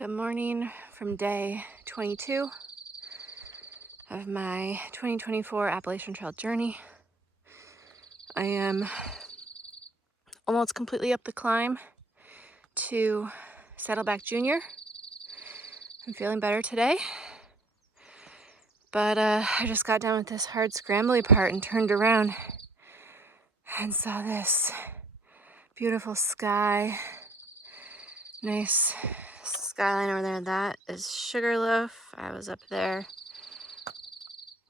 Good morning from day 22 of my 2024 Appalachian Trail journey. I am almost completely up the climb to Saddleback Jr. I'm feeling better today, but I just got done with this hard scrambly part and turned around and saw this beautiful sky. Nice skyline over there. That is Sugarloaf. I was up there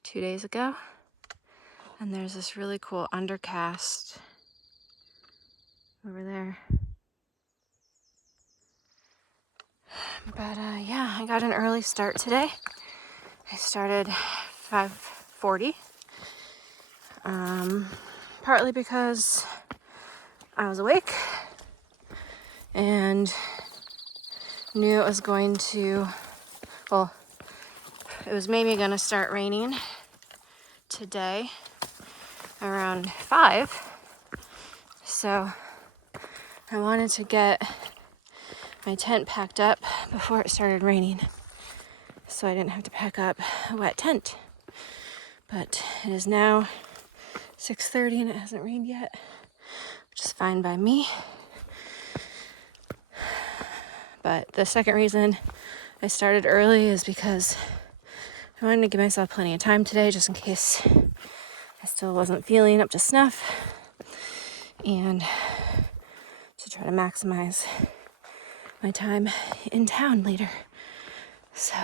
2 days ago. And there's this really cool undercast over there. But yeah, I got an early start today. I started 5:40. Partly because I was awake and knew it was going to, well, it was maybe gonna start raining today around 5. So I wanted to get my tent packed up before it started raining so I didn't have to pack up a wet tent. But it is now 6:30 and it hasn't rained yet, which is fine by me. But the second reason I started early is because I wanted to give myself plenty of time today just in case I still wasn't feeling up to snuff, and to try to maximize my time in town later. So,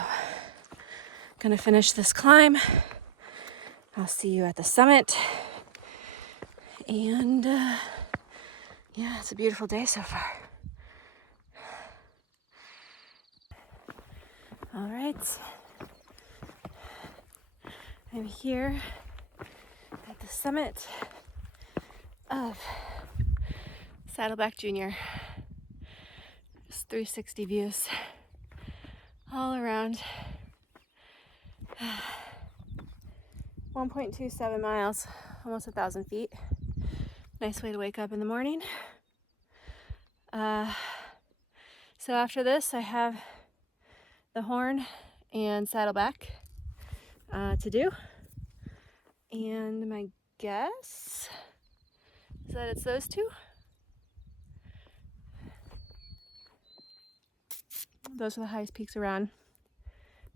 gonna finish this climb. I'll see you at the summit. And yeah, it's a beautiful day so far. All right, I'm here at the summit of Saddleback Jr. Just 360 views all around. 1.27 miles, almost 1,000 feet. Nice way to wake up in the morning. So after this, I have the Horn and Saddleback to do. And my guess is that it's those two. Those are the highest peaks around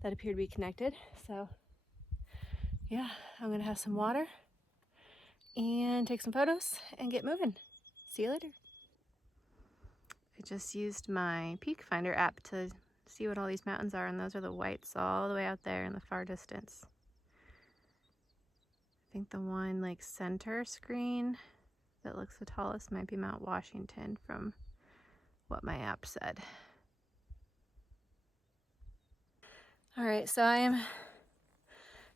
that appear to be connected. So yeah, I'm gonna have some water and take some photos and get moving. See you later. I just used my Peak Finder app to see what all these mountains are, and those are the whites all the way out there in the far distance. I think the one like center screen that looks the tallest might be Mount Washington from what my app said. All right, so I am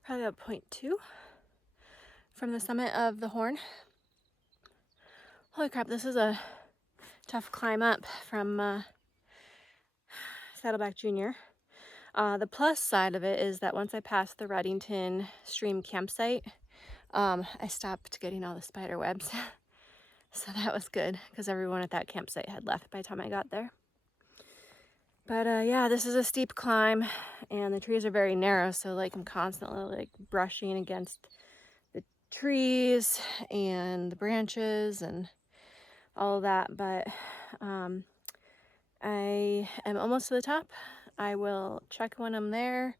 probably about 0.2 from the summit of the Horn. Holy crap, this is a tough climb up from Saddleback Jr. The plus side of it is that once I passed the Reddington Stream campsite, I stopped getting all the spider webs. So that was good because everyone at that campsite had left by the time I got there. But yeah, this is a steep climb and the trees are very narrow, so like I'm constantly like brushing against the trees and the branches and all of that. But I am almost to the top. I will check when I'm there.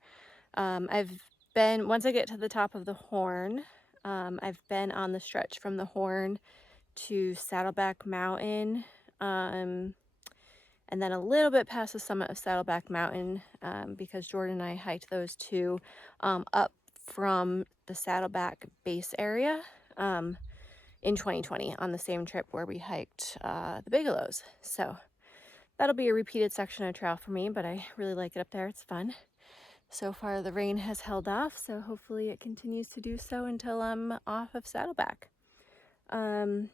Once I get to the top of the Horn, I've been on the stretch from the Horn to Saddleback Mountain, and then a little bit past the summit of Saddleback Mountain, because Jordan and I hiked those two up from the Saddleback base area in 2020 on the same trip where we hiked the Bigelows. So that'll be a repeated section of trail for me, but I really like it up there. It's fun. So far the rain has held off, so hopefully it continues to do so until I'm off of Saddleback. But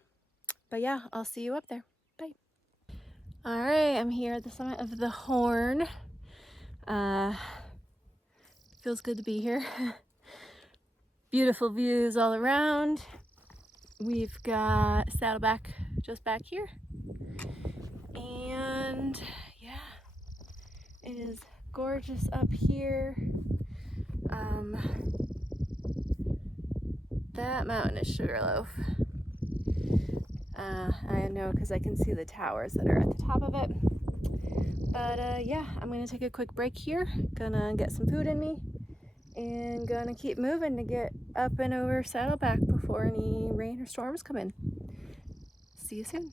yeah, I'll see you up there. Bye. All right, I'm here at the summit of the Horn. Feels good to be here. Beautiful views all around. We've got Saddleback just back here. And yeah, it gorgeous up here. That mountain is Sugarloaf. I know because I can see the towers that are at the top of it. But yeah, I'm gonna take a quick break here. Gonna get some food in me and gonna keep moving to get up and over Saddleback before any rain or storms come in. See you soon.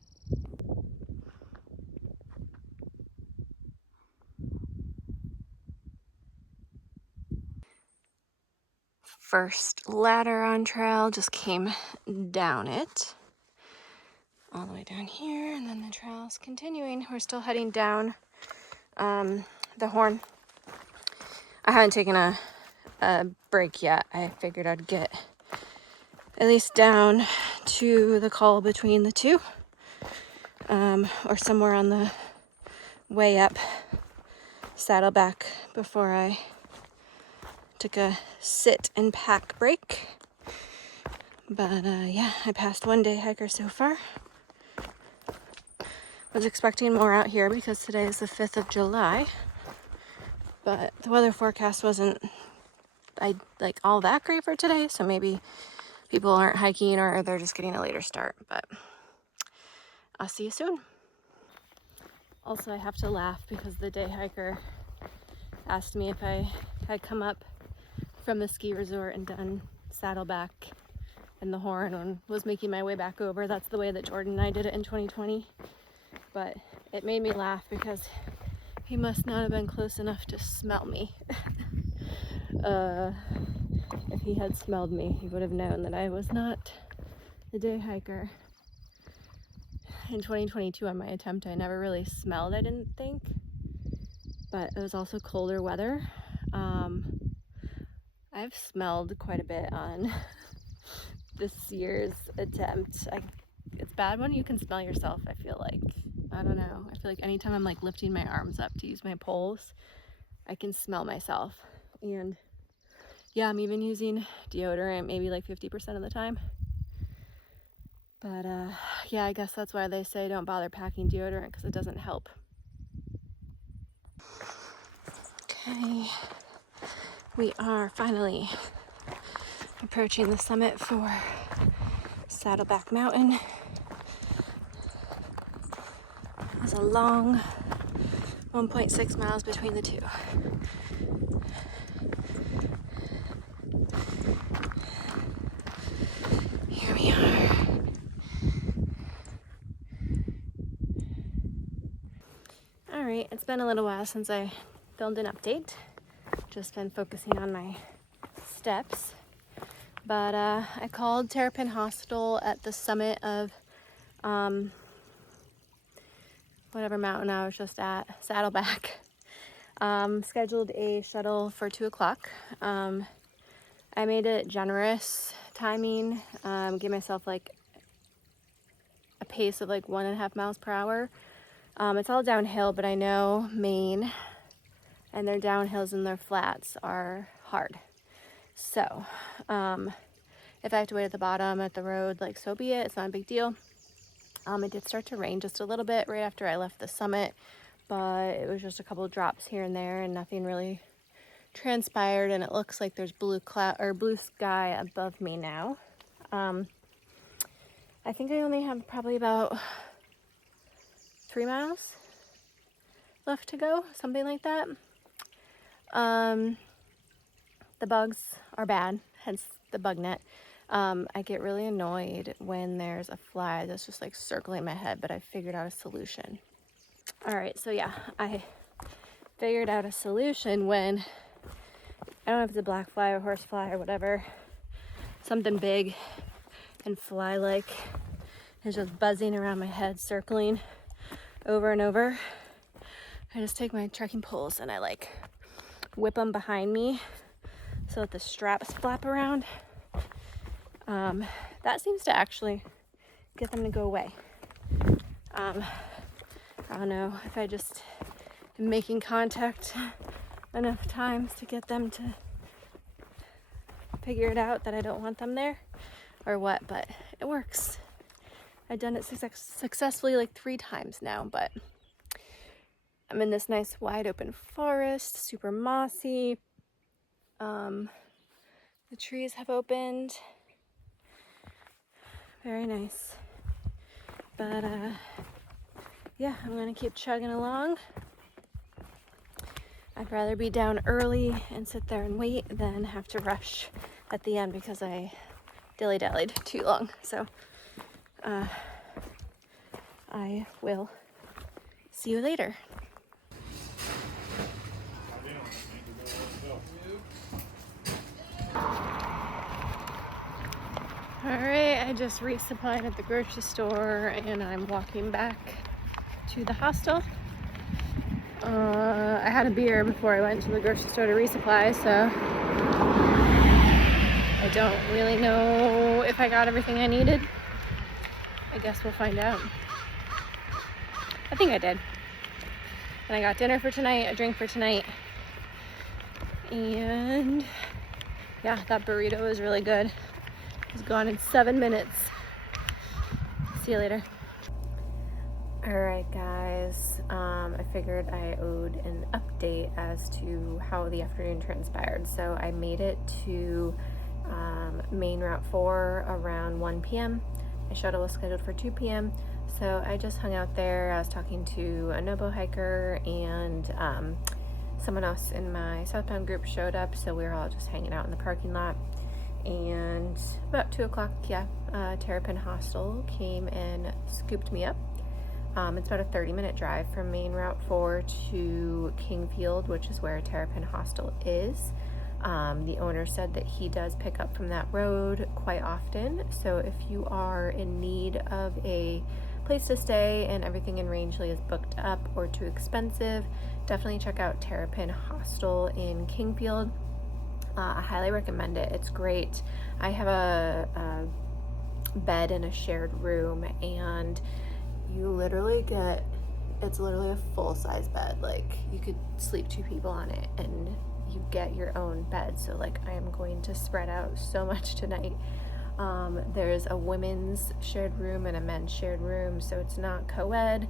First ladder on trail, just came down it. All the way down here, and then the trail's continuing. We're still heading down the Horn. I haven't taken a break yet. I figured I'd get at least down to the call between the two, or somewhere on the way up Saddleback before I took a sit and pack break. But yeah, I passed one day hiker so far. Was expecting more out here because today is the 5th of July, but the weather forecast wasn't all that great for today, so maybe people aren't hiking or they're just getting a later start. But I'll see you soon. Also, I have to laugh because the day hiker asked me if I had come up from the ski resort and done Saddleback and the Horn and was making my way back over. That's the way that Jordan and I did it in 2020. But it made me laugh because he must not have been close enough to smell me. If he had smelled me, he would have known that I was not the day hiker. In 2022 on my attempt, I never really smelled, I didn't think. But it was also colder weather. I've smelled quite a bit on this year's attempt. It's bad when you can smell yourself, I feel like. I don't know. I feel like anytime I'm like lifting my arms up to use my poles, I can smell myself. And yeah, I'm even using deodorant maybe like 50% of the time. But yeah, I guess that's why they say don't bother packing deodorant, because it doesn't help. Okay, we are finally approaching the summit for Saddleback Mountain. There's a long 1.6 miles between the two. Here we are. Alright, it's been a little while since I filmed an update. Just been focusing on my steps. But I called Terapin Hostel at the summit of whatever mountain I was just at, Saddleback. Scheduled a shuttle for 2 o'clock. I made it generous timing, gave myself like a pace of like 1.5 miles per hour. It's all downhill, but I know Maine and their downhills and their flats are hard. So if I have to wait at the bottom at the road, like so be it, it's not a big deal. It did start to rain just a little bit right after I left the summit, but it was just a couple of drops here and there and nothing really transpired, and it looks like there's blue sky above me now. I think I only have probably about 3 miles left to go, something like that. The bugs are bad, hence the bug net. I get really annoyed when there's a fly that's just like circling my head, but I figured out a solution. All right, so yeah, I figured out a solution when, I don't know if it's a black fly or horse fly or whatever, something big and fly-like is just buzzing around my head, circling over and over. I just take my trekking poles and I like whip them behind me so that the straps flap around. That seems to actually get them to go away. I don't know if I just am making contact enough times to get them to figure it out that I don't want them there or what, but it works. I've done it successfully like 3 times now, but I'm in this nice wide open forest, super mossy. The trees have opened. Very nice. But yeah, I'm gonna keep chugging along. I'd rather be down early and sit there and wait than have to rush at the end because I dilly-dallied too long. So I will see you later. Alright, I just resupplied at the grocery store and I'm walking back to the hostel. I had a beer before I went to the grocery store to resupply, so I don't really know if I got everything I needed. I guess we'll find out. I think I did. And I got dinner for tonight, a drink for tonight, and yeah, that burrito is really good. It's gone in 7 minutes. See you later. Alright guys, I figured I owed an update as to how the afternoon transpired. So I made it to main route 4 around 1 p.m. My shuttle was scheduled for 2 p.m. So I just hung out there. I was talking to a SOBO hiker, and someone else in my southbound group showed up, so we were all just hanging out in the parking lot. And about 2 o'clock, Terapin Hostel came and scooped me up. It's about a 30-minute drive from main route 4 to Kingfield, which is where Terapin Hostel is. The owner said that he does pick up from that road quite often, so if you are in need of a place to stay and everything in Rangeley is booked up or too expensive, definitely check out Terrapin Hostel in Kingfield. I highly recommend it. It's great. I have a bed in a shared room, and you literally get, it's literally a full-size bed. Like, you could sleep 2 people on it and you get your own bed. So like, I am going to spread out so much tonight. There's a women's shared room and a men's shared room, so it's not co-ed.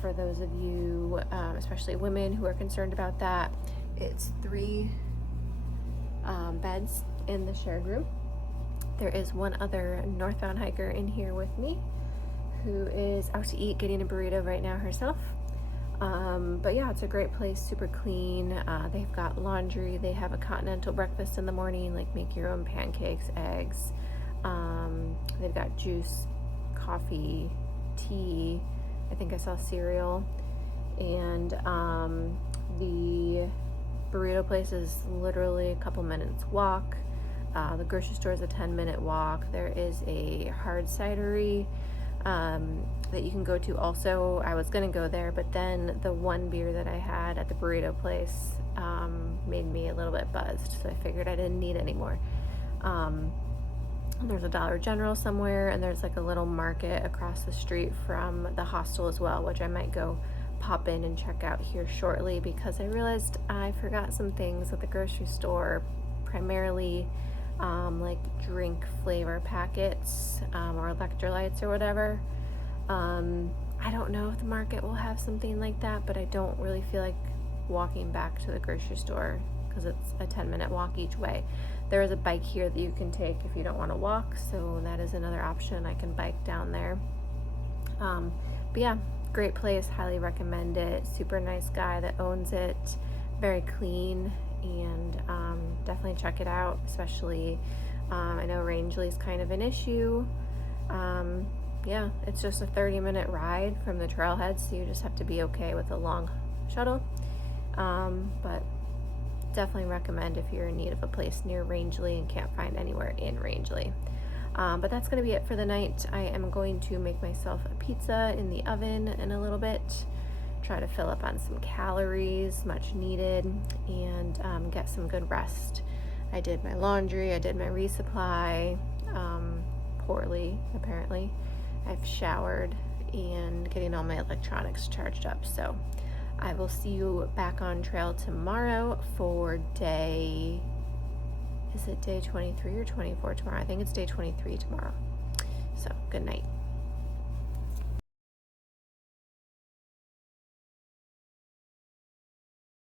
For those of you, especially women, who are concerned about that, it's 3 beds in the shared room. There is one other northbound hiker in here with me who is out to eat, getting a burrito right now herself. But yeah, it's a great place, super clean. They've got laundry. They have a continental breakfast in the morning, like make your own pancakes, eggs. They've got juice, coffee, tea. I think I saw cereal. And the burrito place is literally a couple minutes walk. The grocery store is a 10-minute walk. There is a hard cidery that you can go to also. I was gonna go there, but then the one beer that I had at the burrito place made me a little bit buzzed, so I figured I didn't need any more. There's a Dollar General somewhere, and there's like a little market across the street from the hostel as well, which I might go pop in and check out here shortly, because I realized I forgot some things at the grocery store, primarily like drink flavor packets or electrolytes or whatever. I don't know if the market will have something like that, but I don't really feel like walking back to the grocery store because it's a 10-minute walk each way. There is a bike here that you can take if you don't want to walk, so that is another option. I can bike down there. But yeah, great place, highly recommend it. Super nice guy that owns it, very clean, and definitely check it out, especially I know Rangeley's kind of an issue. Yeah, it's just a 30-minute ride from the trailhead, so you just have to be okay with a long shuttle. But definitely recommend if you're in need of a place near Rangeley and can't find anywhere in Rangeley. But that's going to be it for the night. I am going to make myself a pizza in the oven in a little bit, try to fill up on some calories, much needed, and get some good rest. I did my laundry, I did my resupply, poorly apparently. I've showered and getting all my electronics charged up. So I will see you back on trail tomorrow for day, is it day 23 or 24 tomorrow? I think it's day 23 tomorrow. So good night.